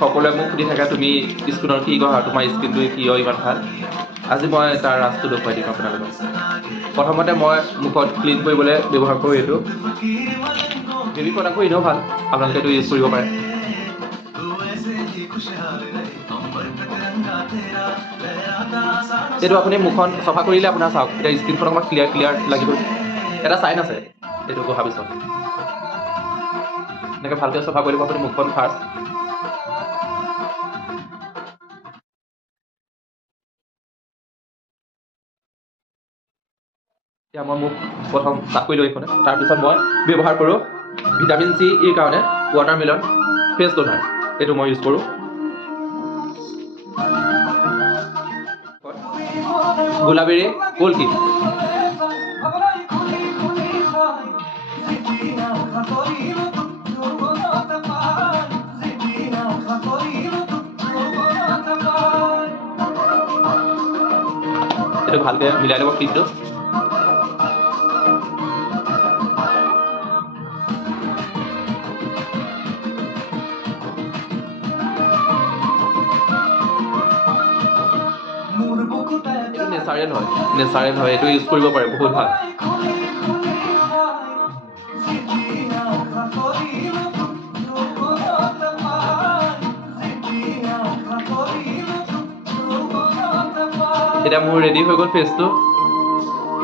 সকলোৱে মোক সুধি থাকে তুমি স্কিনৰ কি কৰা, তোমাৰ স্কিনটো কিয় ইমান ভাল। আজি মই তাৰ ৰাজটো দেখুৱাই দিম আপোনালোকক। প্ৰথমতে মই মুখত ক্লিন কৰিবলৈ ব্যৱহাৰ কৰোঁ এইটো। বেবী প্ৰডাক্টবোৰ এনেও ভাল, আপোনালোকে এইটো ইউজ কৰিব পাৰে। এইটো আপুনি মুখখন চফা কৰিলে আপোনাৰ চাওক, এতিয়া স্কিনখন অকণমান ক্লিয়াৰ লাগিব। এটা চাইন আছে এইটো বহাৰ পিছত। এনেকৈ ভালকৈ চফা কৰি দিব আপুনি মুখখন ফাৰ্ষ্ট। এতিয়া মই মুখ প্ৰথম চাফ কৰি লৈ এইখনে, তাৰপিছত মই ব্যৱহাৰ কৰোঁ ভিটামিন চি ইৰ কাৰণে ৱাটাৰমেলন ফেচ ট'নাৰ। এইটো মই ইউজ কৰোঁ। গোলাবেৰী কোল্ড কিট। এইটো ভালকৈ মিলাই ল'ব ক্ৰীমটো। নেচাৰেল হয়, এইটো ইউজ কৰিব পাৰে, বহুত ভাল। এতিয়া মোৰ ৰেডি হৈ গ'ল ফেচটো।